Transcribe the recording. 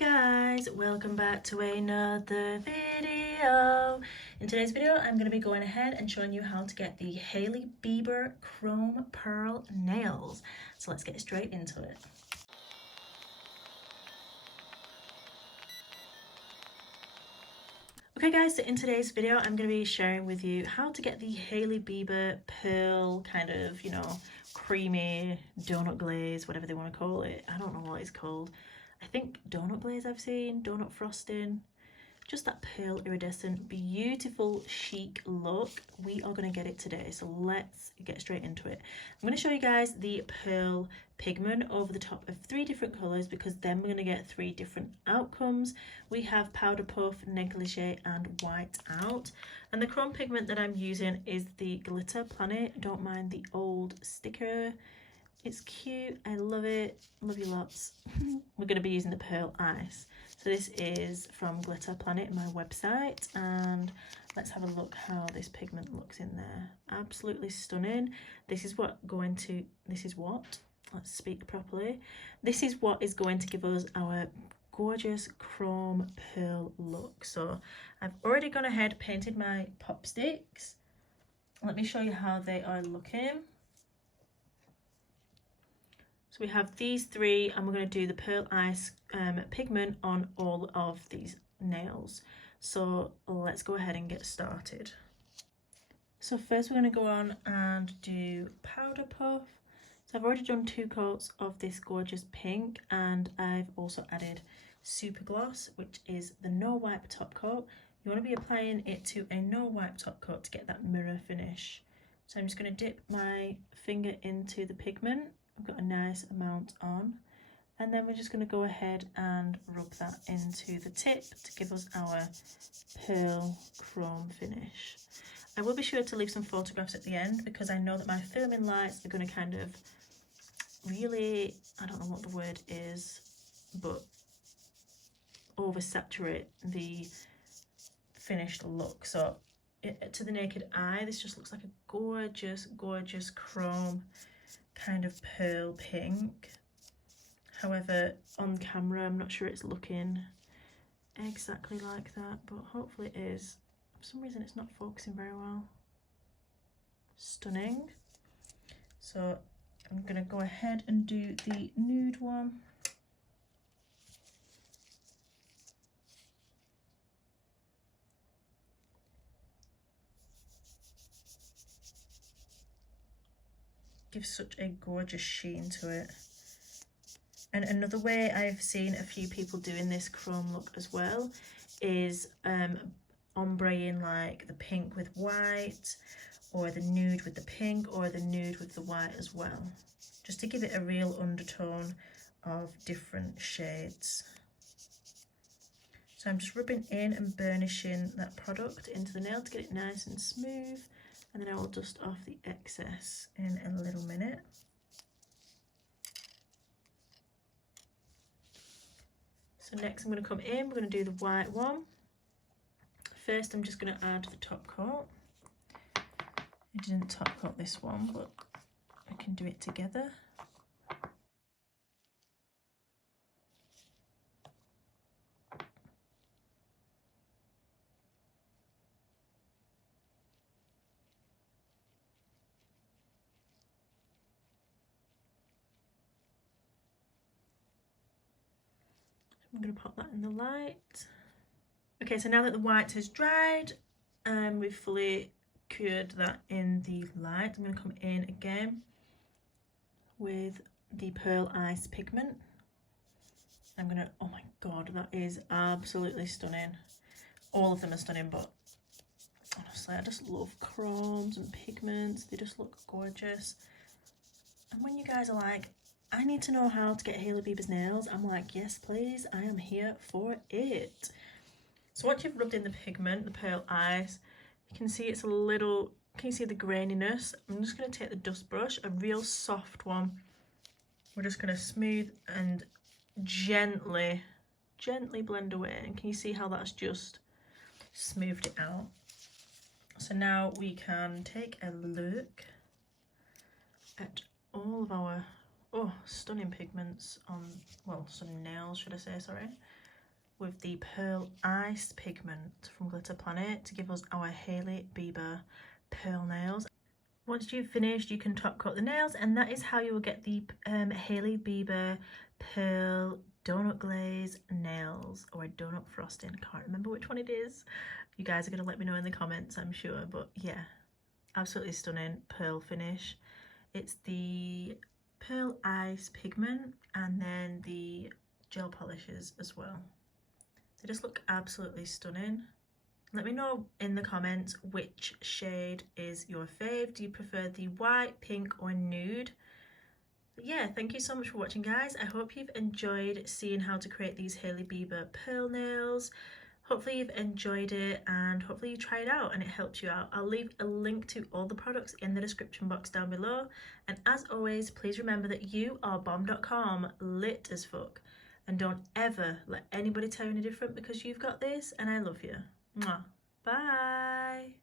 guys, welcome back to another video. In today's video I'm going to be going ahead and showing you how to get the Hailey Bieber chrome pearl nails. So let's get straight into it. Okay guys, so in today's video I'm going to be sharing with you how to get the Hailey Bieber pearl kind of, creamy donut glaze, whatever they want to call it. I don't know what it's called. I think donut glaze I've seen, donut frosting, just that pearl iridescent, beautiful, chic look. We are going to get it today, so let's get straight into it. I'm going to show you guys the pearl pigment over the top of 3 different colours, because then we're going to get 3 different outcomes. We have powder puff, negligee and white out, and the chrome pigment that I'm using is the Glitter Planet. Don't mind the old sticker, it's cute, I love it, love you lots. We're going to be using the pearl ice, so this is from Glitter Planet, my website, and let's have a look how this pigment looks in there. Absolutely stunning. This is what, let's speak properly, this is what is going to give us our gorgeous chrome pearl look. So I've already gone ahead, painted my pop sticks. Let me show you how they are looking. So we have these 3, and we're going to do the pearl ice pigment on all of these nails. So let's go ahead and get started. So first we're going to go on and do powder puff. So I've already done 2 coats of this gorgeous pink, and I've also added super gloss, which is the no wipe top coat. You want to be applying it to a no wipe top coat to get that mirror finish. So I'm just going to dip my finger into the pigment. I've got a nice amount on, and then we're just going to go ahead and rub that into the tip to give us our pearl chrome finish. I will be sure to leave some photographs at the end, because I know that my filming lights are going to kind of really, I don't know what the word is, but oversaturate the finished look. So to the naked eye, this just looks like a gorgeous, gorgeous chrome kind of pearl pink. However, on camera I'm not sure it's looking exactly like that, but hopefully it is. For some reason it's not focusing very well. Stunning. So I'm gonna go ahead and do the nude one. Gives such a gorgeous sheen to it. And another way I've seen a few people doing this chrome look as well is ombreing like the pink with white, or the nude with the pink, or the nude with the white as well, just to give it a real undertone of different shades. So I'm just rubbing in and burnishing that product into the nail to get it nice and smooth, and then I will dust off the excess in a little minute. So next I'm going to come in, we're going to do the white one. First I'm just going to add the top coat. I didn't top coat this one, but I can do it together. I'm going to pop that in the light. Okay, so now that the white has dried, we've fully cured that in the light, I'm going to come in again with the pearl ice pigment. I'm going to, oh my god, that is absolutely stunning. All of them are stunning, but honestly I just love chromes and pigments, they just look gorgeous. And when you guys are like, I need to know how to get Hailey Bieber's nails, I'm like, yes please, I am here for it. So once you've rubbed in the pigment, the pearl ice, you can see it's a little, can you see the graininess? I'm just going to take the dust brush, a real soft one. We're just going to smooth and gently blend away, and can you see how that's just smoothed it out? So now we can take a look at all of our stunning pigments on, well, stunning nails should I say, sorry. with the Pearl Ice pigment from Glitter Planet to give us our Hailey Bieber pearl nails. Once you've finished, you can top coat the nails, and that is how you will get the Hailey Bieber pearl donut glaze nails, or a donut frosting. I can't remember which one it is. You guys are going to let me know in the comments, I'm sure, but yeah, absolutely stunning pearl finish. It's the Pearl Ice pigment and then the gel polishes as well. They just look absolutely stunning. Let me know in the comments which shade is your fave. Do you prefer the white, pink or nude? But yeah, thank you so much for watching, guys. I hope you've enjoyed seeing how to create these Hailey Bieber pearl nails. Hopefully you've enjoyed it and hopefully you try it out and it helps you out. I'll leave a link to all the products in the description box down below. And as always, please remember that you are bomb.com, lit as fuck. And don't ever let anybody tell you any different, because you've got this and I love you. Mwah. Bye.